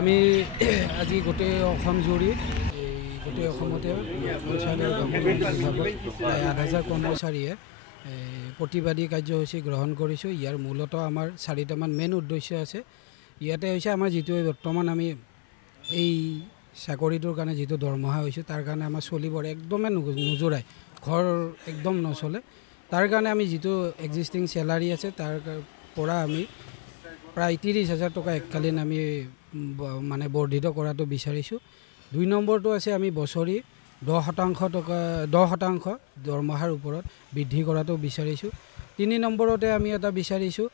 আমি আজি গোটেই অসম জুৰি গোটেই অসমতে পঞ্চায়ত আৰু গ্ৰামোন্নয়ন বিভাগত প্ৰায় ৮,০০০ কৰ্মচাৰীয়ে প্ৰতিবাদী কাৰ্যসূচী গ্ৰহণ কৰিছোঁ। ইয়াৰ মূলতঃ আমাৰ ৪টামান মেইন উদ্দেশ্য আছে। ইয়াতে হৈছে আমাৰ যিটো বৰ্তমান আমি এই চাকৰিটোৰ কাৰণে যিটো দৰমহা হৈছোঁ তাৰ কাৰণে আমাৰ চলিবৰ একদমেই নোজোৰায়, ঘৰ একদম নচলে। তাৰ কাৰণে আমি যিটো এক্সিষ্টিং চেলাৰী আছে তাৰ পৰা আমি প্ৰায় ৩০,০০০ টকা এককালীন আমি মানে বৰ্ধিত কৰাটো বিচাৰিছোঁ। ২ নম্বৰটো আছে আমি বছৰি 10% দৰমহাৰ ওপৰত বৃদ্ধি কৰাটো বিচাৰিছোঁ। ৩ নম্বৰতে আমি এটা বিচাৰিছোঁ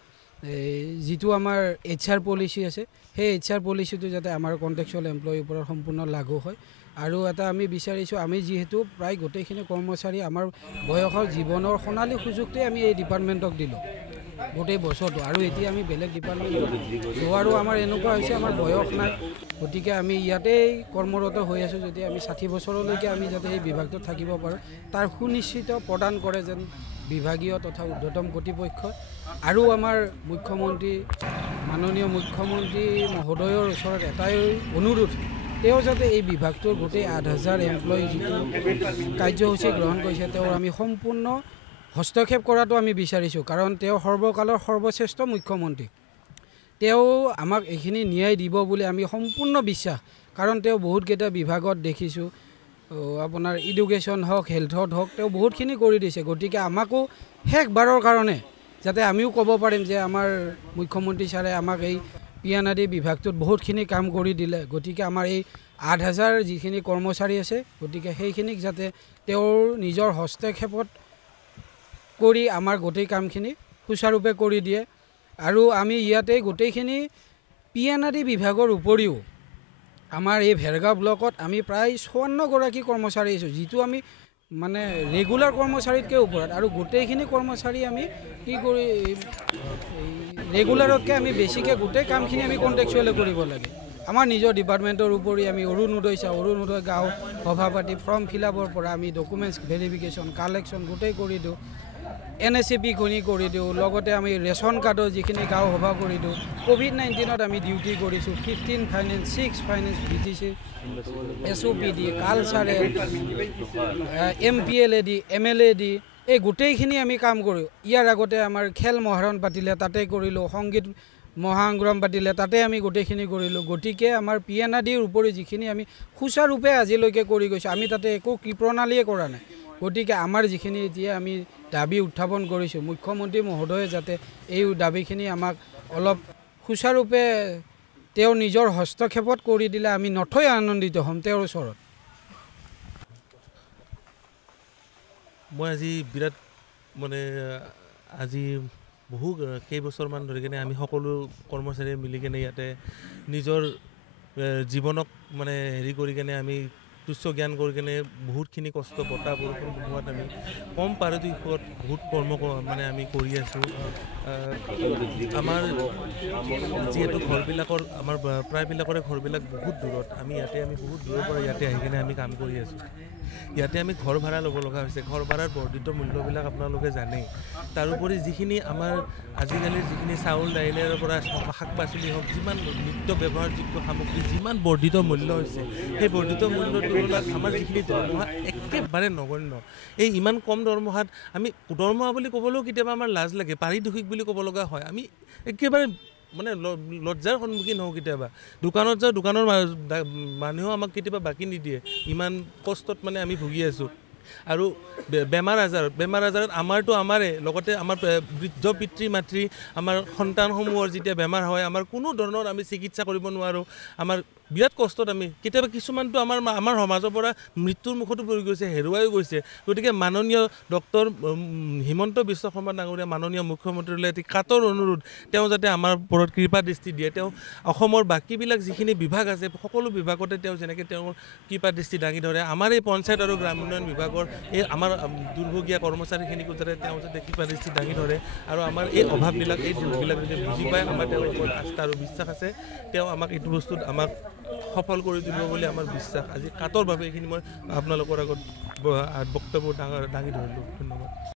যিটো আমাৰ HR পলিচি আছে সেই HR পলিচিটো যাতে আমাৰ কণ্ট্ৰেকচুৱেল এমপ্লয়িৰ ওপৰত সম্পূৰ্ণ লাগু হয়। আৰু এটা আমি বিচাৰিছোঁ, আমি যিহেতু প্ৰায় গোটেইখিনি কৰ্মচাৰী আমাৰ বয়সৰ জীৱনৰ সোণালী সুযোগটোৱে আমি এই ডিপাৰ্টমেণ্টক দিলোঁ গোটেই বছৰটো, আৰু এতিয়া আমি বেলেগ ডিপাৰ্টমেণ্টত যোৱাৰো আমাৰ এনেকুৱা হৈছে আমাৰ বয়স নাই। গতিকে আমি ইয়াতেই কৰ্মৰত হৈ আছোঁ। যদি আমি ৬০ বছৰলৈকে আমি যাতে এই বিভাগটোত থাকিব পাৰোঁ তাৰ সুনিশ্চিত প্ৰদান কৰে যেন বিভাগীয় তথা ঊৰ্ধ্বতম কৰ্তৃপক্ষ। আৰু আমাৰ মাননীয় মুখ্যমন্ত্ৰী মহোদয়ৰ ওচৰত এটাই অনুৰোধ, তেওঁ যাতে এই বিভাগটোৰ গোটেই ৮,০০০ এমপ্লয়ী যিটো কাৰ্যসূচী গ্ৰহণ কৰিছে তেওঁৰ আমি সম্পূৰ্ণ হস্তক্ষেপ কৰাটো আমি বিচাৰিছোঁ। কাৰণ তেওঁ সৰ্বকালৰ সৰ্বশ্ৰেষ্ঠ মুখ্যমন্ত্ৰী, তেওঁ আমাক এইখিনি ন্যায় দিব বুলি আমি সম্পূৰ্ণ বিশ্বাস। কাৰণ তেওঁ বহুতকেইটা বিভাগত দেখিছোঁ, আপোনাৰ এডুকেশ্যন হওক, হেল্থত হওক, তেওঁ বহুতখিনি কৰি দিছে। গতিকে আমাকো শেষবাৰৰ কাৰণে যাতে আমিও ক'ব পাৰিম যে আমাৰ মুখ্যমন্ত্ৰী ছাৰে আমাক এই পিয়ানাদি বিভাগটোত বহুতখিনি কাম কৰি দিলে। গতিকে আমাৰ এই ৮,০০০ যিখিনি কৰ্মচাৰী আছে গতিকে সেইখিনিক যাতে তেওঁৰ নিজৰ হস্তক্ষেপত কৰি আমাৰ গোটেই কামখিনি সুচাৰুৰূপে কৰি দিয়ে। আৰু আমি ইয়াতে গোটেইখিনি পিয়ানাদি বিভাগৰ উপৰিও আমাৰ এই ভেৰগাঁও ব্লকত আমি প্ৰায় ৫৪গৰাকী কৰ্মচাৰী আছোঁ, যিটো আমি মানে ৰেগুলাৰ কৰ্মচাৰীতকৈ ওপৰত। আৰু গোটেইখিনি কৰ্মচাৰী আমি কি কৰি ৰেগুলাৰতকৈ আমি বেছিকৈ গোটেই কামখিনি আমি কণ্ট্ৰেকচুৱেলে কৰিব লাগে। আমাৰ নিজৰ ডিপাৰ্টমেণ্টৰ উপৰি আমি অৰুণোদয় গাঁও সভা পাতি ফৰ্ম ফিল আপৰ পৰা আমি ডকুমেণ্টছ ভেৰিফিকেশ্যন কালেকশ্যন গোটেই কৰি দিওঁ, NSAP কৰি দিওঁ, লগতে আমি ৰেচন কাৰ্ডৰ যিখিনি গাঁও সভা কৰি দিওঁ। COVID-19ত আমি ডিউটি কৰিছোঁ, 15 finance, 6 finance, BTC, SOPD, cultural, MPLAD, MLAD এই গোটেইখিনি আমি কাম কৰোঁ। ইয়াৰ আগতে আমাৰ খেল মহাৰণ পাতিলে তাতে কৰিলোঁ, সংগীত মহাংগ্ৰাম পাতিলে তাতে আমি গোটেইখিনি কৰিলোঁ। গতিকে আমাৰ পিয়ানাদিৰ উপৰি যিখিনি আমি সুচাৰুৰূপে আজিলৈকে কৰি গৈছোঁ, আমি তাতে একো কৃপ্ৰণালীয়ে কৰা নাই। গতিকে আমাৰ যিখিনি এতিয়া আমি দাবী উত্থাপন কৰিছোঁ, মুখ্যমন্ত্ৰী মহোদয়ে যাতে এই দাবীখিনি আমাক অলপ সুচাৰুৰূপে তেওঁ নিজৰ হস্তক্ষেপত কৰি দিলে আমি নথৈ আনন্দিত হ'ম তেওঁৰ ওচৰত। মই আজি বিৰাট মানে আজি কেইবছৰমান ধৰি কিনে আমি সকলো কৰ্মচাৰীয়ে মিলি কিনে ইয়াতে নিজৰ জীৱনক মানে হেৰি কৰি কিনে আমি তুচ্ছ জ্ঞান কৰি কিনে বহুতখিনি কষ্ট বতাহ বৰষুণ নোহোৱাত আমি কম পাৰিতোষিকত বহুত মানে আমি কৰি আছোঁ। আমাৰ যিহেতু ঘৰবিলাকৰ আমাৰ প্ৰায়বিলাকৰে ঘৰবিলাক বহুত দূৰত, আমি বহুত দূৰৰ পৰা ইয়াতে আহি কিনে আমি কাম কৰি আছোঁ। ইয়াতে আমি ঘৰ ভাড়া ল'ব লগা হৈছে। ঘৰ ভাড়াৰ বৰ্ধিত মূল্যবিলাক আপোনালোকে জানেই। তাৰোপৰি যিখিনি আমাৰ আজিকালিৰ যিখিনি চাউল দাইলৰ পৰা শাক পাচলি হওক, যিমান নিত্য ব্যৱহাৰযোগ্য সামগ্ৰী যিমান বৰ্ধিত মূল্য হৈছে, সেই বৰ্ধিত মূল্যৰ তুলনাত আমাৰ যিখিনি দৰমহা একেবাৰে নগণ্য। এই ইমান কম দৰমহাত আমি দৰমহা বুলি ক'বলৈও কেতিয়াবা আমাৰ লাজ লাগে, পাৰিতোষিক বুলি ক'ব লগা হয়। আমি একেবাৰে মানে লজ্জাৰ সন্মুখীন হওঁ কেতিয়াবা। দোকানত যাওঁ, দোকানৰ মানুহেও আমাক কেতিয়াবা বাকী নিদিয়ে, ইমান কষ্টত মানে আমি ভুগি আছোঁ। আৰু বেমাৰ আজাৰত আমাৰে লগতে আমাৰ বৃদ্ধ পিতৃ মাতৃ আমাৰ সন্তানসমূহৰ যেতিয়া বেমাৰ হয়, আমাৰ কোনো ধৰণৰ আমি চিকিৎসা কৰিব নোৱাৰোঁ। আমাৰ বিৰাট কষ্টত আমি কেতিয়াবা কিছুমানটো আমাৰ সমাজৰ পৰা মৃত্যুৰ মুখতো পৰি গৈছে, হেৰুৱাইও গৈছে। গতিকে মাননীয় ডক্টৰ হিমন্ত বিশ্ব শৰ্মা ডাঙৰীয়া মাননীয় মুখ্যমন্ত্ৰীলৈ এটি কাতৰ অনুৰোধ, তেওঁ যাতে আমাৰ ওপৰত কৃপা দৃষ্টি দিয়ে। তেওঁ অসমৰ বাকীবিলাক যিখিনি বিভাগ আছে সকলো বিভাগতে তেওঁ যেনেকৈ তেওঁৰ কৃপা দৃষ্টি দাঙি ধৰে, আমাৰ এই পঞ্চায়ত আৰু গ্ৰাম উন্নয়ন বিভাগৰ এই আমাৰ দুৰ্ভগীয়া কৰ্মচাৰীখিনিকো যাতে কৃপা দৃষ্টি দাঙি ধৰে। আৰু আমাৰ এই অভাৱবিলাক এই দুখবিলাক যদি বুজি পায়, আমাৰ তেওঁৰ ওপৰত আস্থা আৰু বিশ্বাস আছে, তেওঁ আমাক এইটো বস্তুত আমাক সফল কৰি দিব বুলি আমাৰ বিশ্বাস। আজি কাতৰভাৱে এইখিনি মই আপোনালোকৰ আগত বক্তব্য দাঙি ধৰিলোঁ। ধন্যবাদ।